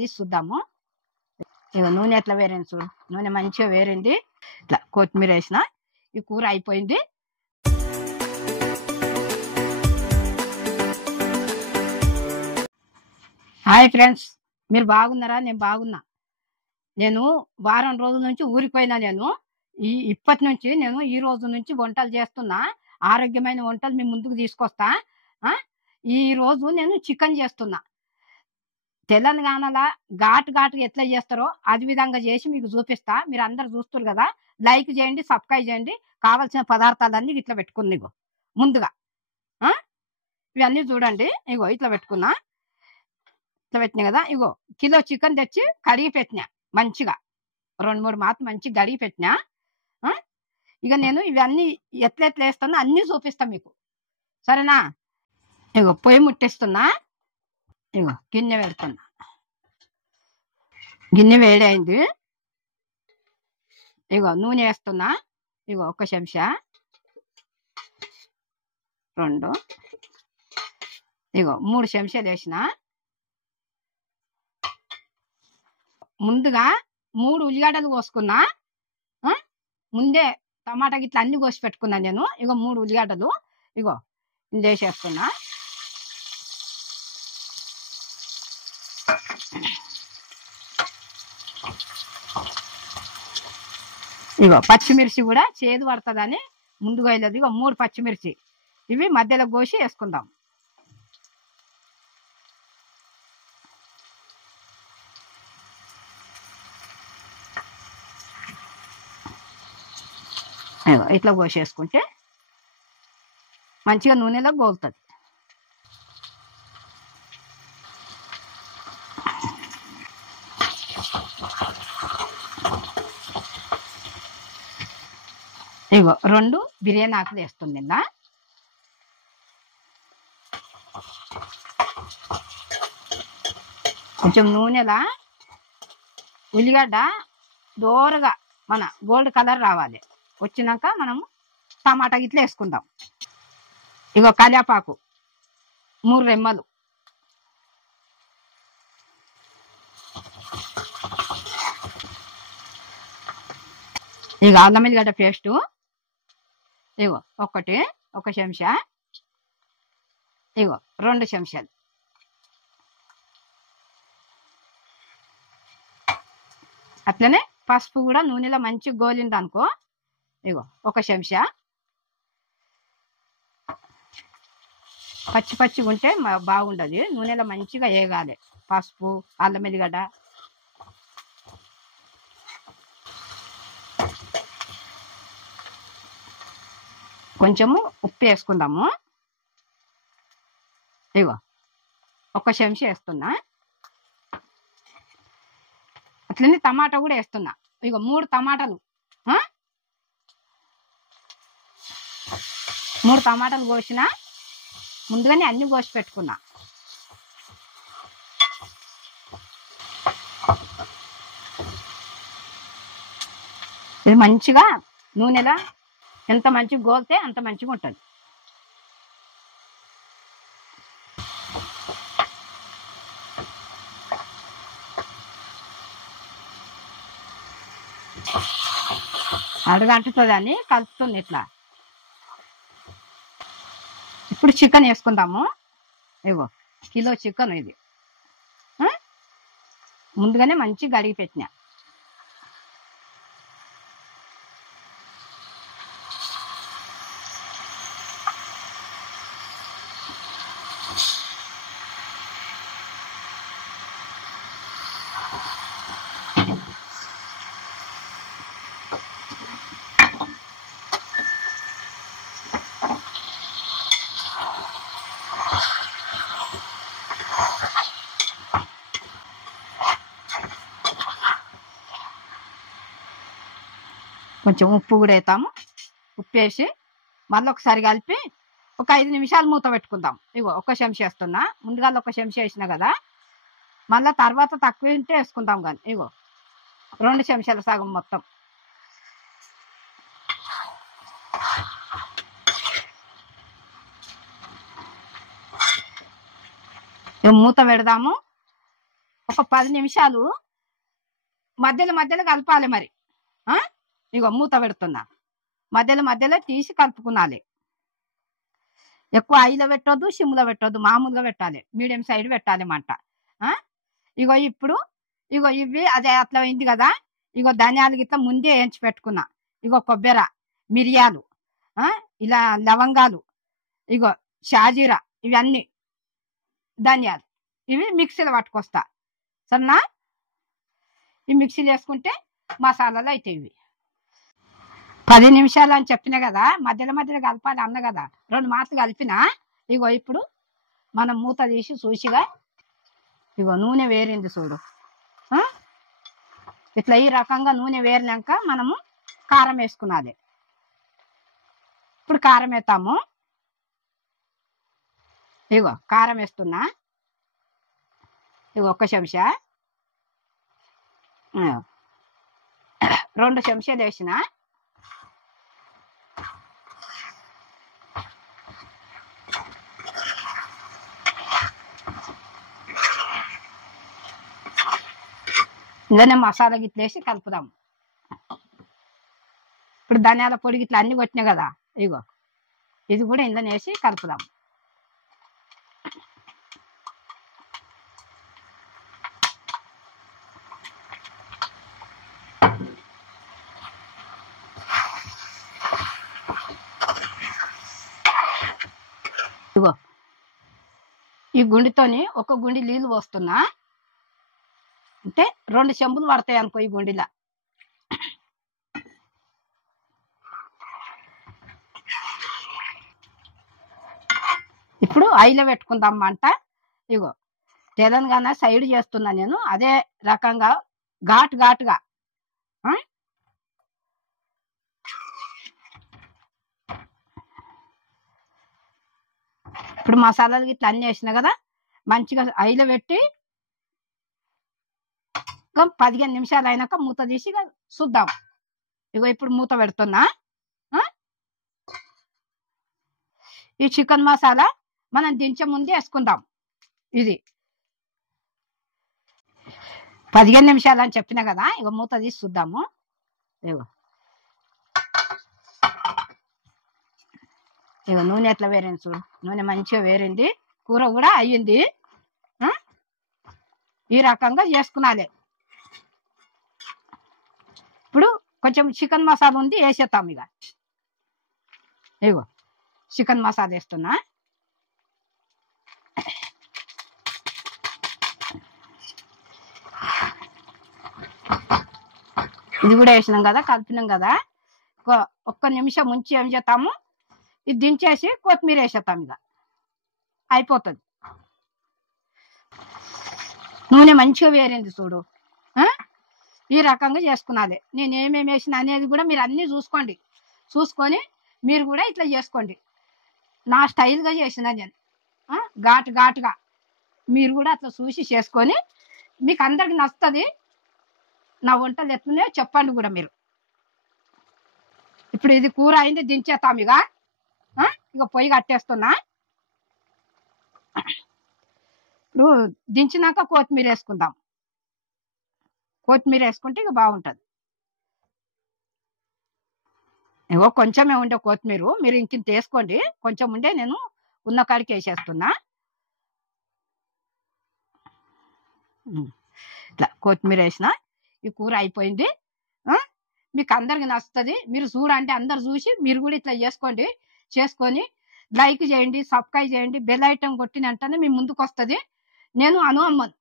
తీసి చూద్దాము. ఇక నూనె ఎట్లా వేరింది చూడు. నూనె మంచిగా వేరింది. ఇట్లా కొత్తిమీర వేసిన ఈ కూర అయిపోయింది. హాయ్ ఫ్రెండ్స్, మీరు బాగున్నారా? నేను బాగున్నా. నేను వారం రోజుల నుంచి ఊరిపోయినా. ఇప్పటి నుంచి నేను ఈ రోజు నుంచి వంటలు చేస్తున్నా. ఆరోగ్యమైన వంటలు మీ ముందుకు తీసుకొస్తా. ఈ రోజు నేను చికెన్ చేస్తున్నా. తెలంగాణలో ఘాటు ఎట్లా చేస్తారో అది విధంగా చేసి మీకు చూపిస్తా. మీరు అందరు చూస్తారు కదా, లైక్ చేయండి, సబ్స్క్రైబ్ చేయండి. కావాల్సిన పదార్థాలన్నీ ఇట్లా పెట్టుకుని ఇగో ముందుగా ఇవన్నీ చూడండి. ఇగో ఇట్లా పెట్టుకున్నా. ఇట్లా పెట్టినా కదా. ఇగో కిలో చికెన్ తెచ్చి కడిగి పెట్టినా మంచిగా. 2-3 మాత్రం మంచిగా కడిగి పెట్టినా. ఇక నేను ఇవన్నీ ఎట్లా వేస్తానో అన్నీ చూపిస్తా మీకు, సరేనా? ఇగో పొయ్యి ముట్టిస్తున్నా. ఇగో గిన్నె పెడుతున్నా. గిన్నె వేడైంది. ఇగో నూనె వేస్తున్నా. ఇగో 1 చెంచా, 2, ఇగో 3 చెంచాలు వేసిన. ముందుగా 3 ఉల్లిగడ్డలు కోసుకున్నా. ముందే టమాటా గిట్ల అన్ని కోసి పెట్టుకున్నా నేను. ఇగో 3 ఉల్లిగడ్డలు ఇగో వేసేస్తున్నా. ఇగో పచ్చిమిర్చి కూడా చేదు పడుతుందని ముందుగా వేయలేదు. ఇగో 3 పచ్చిమిర్చి ఇవి మధ్యలో కోసి వేసుకుందాం. ఇట్లా కోసేసుకుంటే మంచిగా నూనెలో గోలుతుంది. ఇగో 2 బిర్యానీ ఆకులు వేస్తుంది. కొంచెం నూనెలా ఉల్లిగడ్డ దోరగా మన గోల్డ్ కలర్ రావాలి. వచ్చినాక మనము టమాటా గిట్ల వేసుకుందాం. ఇగో కరివేపాకు 3 రెమ్మలు, ఇక అల్లం ఎల్లిగడ్డ పేస్టు ఇగో 1 చెంచా, ఇగో 2 చెంచాలు. అట్లనే పసుపు కూడా నూనెలో మంచి గోలింది అనుకో. ఇగో 1 చెంచా. పచ్చి ఉంటే బాగుండదు. నూనెలో మంచిగా వేగాలి పసుపు, అల్లం ఎల్లిగడ్డ. కొంచెము ఉప్పు వేసుకుందాము. ఇగో 1 చెంచా వేస్తున్నా. అట్లనే టమాటా కూడా వేస్తున్నా. ఇగో 3 టమాటాలు, 3 టమాటాలు కోసిన. ముందుగానే అన్ని కోసి పెట్టుకున్నా. ఇది మంచిగా నూనెలా ఎంత మంచిగా గోలితే అంత మంచిగా ఉంటుంది. అడుగంటుతుందని కలుపుతుంది ఇట్లా. ఇప్పుడు చికెన్ వేసుకుందాము. ఇగో కిలో చికెన్ ఇది ముందుగానే మంచిగా కడిగి పెట్టినా. కొంచెం ఉప్పు కూడా వేస్తాము. ఉప్పు వేసి మళ్ళీ ఒకసారి కలిపి ఒక 5 నిమిషాలు మూత పెట్టుకుందాం. ఇగో 1 చెంచా వేస్తున్నా. ముందుగా 1 చెంచా వేసినా కదా, మళ్ళీ తర్వాత తక్కువ ఉంటే వేసుకుందాం. కానీ ఇగో 2 చెంచాల సగం మొత్తం. మూత పెడదాము. ఒక 10 నిమిషాలు మధ్యలో మధ్యలో కలపాలి మరి. ఇగో మూత పెడుతున్నా, మధ్యలో మధ్యలో తీసి కలుపుకునాలి. ఎక్కువ హైలో పెట్టొద్దు, సిమ్లో పెట్టొద్దు, మామూలుగా పెట్టాలి, మీడియం సైడ్ పెట్టాలి మంట. ఇగో ఇప్పుడు ఇగో ఇవి అదే అట్లా అయింది కదా. ఇగో ధనియాలు గిట్లా ముందే వేయించి పెట్టుకున్నా. ఇగో కొబ్బెర, మిరియాలు, ఇలా లవంగాలు, ఇగో షాజీరా, ఇవన్నీ ధనియాలు, ఇవి మిక్సీలో పట్టుకొస్తా సరేనా. ఈ మిక్సీలో వేసుకుంటే మసాలాలు అయితే ఇవి 10 నిమిషాలు అని చెప్పినా కదా, మధ్యలో మధ్యలో కలపాలి అన్న కదా, 2 మాటలు కలిపినా. ఇగో ఇప్పుడు మనం మూత తీసి చూసిగా, ఇగో నూనె వేరింది చూడు. ఇట్లా ఈ రకంగా నూనె వేరినాక మనము కారం వేసుకున్నది. ఇప్పుడు కారం వేస్తాము. ఇగో కారం వేస్తున్నా. ఇగో 1 చెంచా, 2 చెంచాలు వేసిన. ఇందులోనే మసాలా గిట్ల వేసి కలుపుదాం. ఇప్పుడు ధనియాల పొడి గిట్ల అన్ని కొట్టినాయి కదా, ఇగో ఇది కూడా ఇందులో వేసి కలుపుదాం. ఇగో ఈ గుండితోని 1 గుండి నీళ్ళు పోస్తున్నా. అంటే 2 చెంబులు పడతాయి అనుకో ఈ గుండిలా. ఇప్పుడు హైలో పెట్టుకుందాం మంట. ఇగో తెలంగాణ సైడ్ చేస్తున్నా నేను, అదే రకంగా ఘాటుగా. ఇప్పుడు మసాలాలు ఇట్లా అన్నీ వేసిన కదా, మంచిగా హైలో పెట్టి 15 నిమిషాలు అయినాక మూత తీసి చూద్దాం. ఇగో ఇప్పుడు మూత పెడుతున్నా. ఈ చికెన్ మసాలా మనం దించే ముందే వేసుకుందాం. ఇది 15 నిమిషాలు అని చెప్పిన కదా, ఇగో మూత తీసి చూద్దాము. ఇగో నూనె ఎట్లా వేరింది చూడు, నూనె మంచిగా వేరింది, కూర కూడా అయ్యింది. ఈ రకంగా చేసుకునాలి. ఇప్పుడు కొంచెం చికెన్ మసాలా ఉంది, వేసేస్తాం. ఇక ఇగో చికెన్ మసాలా వేస్తున్నా. ఇది కూడా వేసినాం కదా, కలిపినాం కదా. 1 నిమిషం ఉంచి ఏం చేస్తాము, ఇది దించేసి కొత్తిమీర వేసేస్తాం. ఇక అయిపోతుంది. నూనె మంచిగా వేరింది చూడు. ఈ రకంగా చేసుకున్నది. నేను ఏమేమి వేసిన అనేది కూడా మీరు అన్నీ చూసుకొని మీరు కూడా ఇట్లా చేసుకోండి. నా స్టైల్గా చేసిన నేను, ఘాటుగా. మీరు కూడా అట్లా చూసి చేసుకొని మీకు అందరికి నచ్చుతుంది. నా వంటలు ఎట్లున్నాయో చెప్పండి కూడా మీరు. ఇప్పుడు ఇది కూర అయింది, దించేస్తాం. ఇక పొయ్యి కట్టేస్తున్నా. ఇప్పుడు దించినాక కొత్తిమీర వేసుకుందాం. కొత్తిమీర వేసుకుంటే ఇక బాగుంటుంది. ఇగో కొంచెమే ఉండే కొత్తిమీర, మీరు ఇంకింత వేసుకోండి. కొంచెం ఉండే నేను ఉన్న కాడికి వేసేస్తున్నా. ఇట్లా కొత్తిమీర వేసిన. ఈ కూర అయిపోయింది. మీకు అందరికి నచ్చుతుంది. మీరు చూడండి, అందరు చూసి మీరు కూడా ఇట్లా చేసుకొని లైక్ చేయండి, సబ్స్క్రైబ్ చేయండి, బెల్ ఐటమ్ కొట్టిన వెంటనే మీ ముందుకు వస్తుంది. నేను అమ్మను.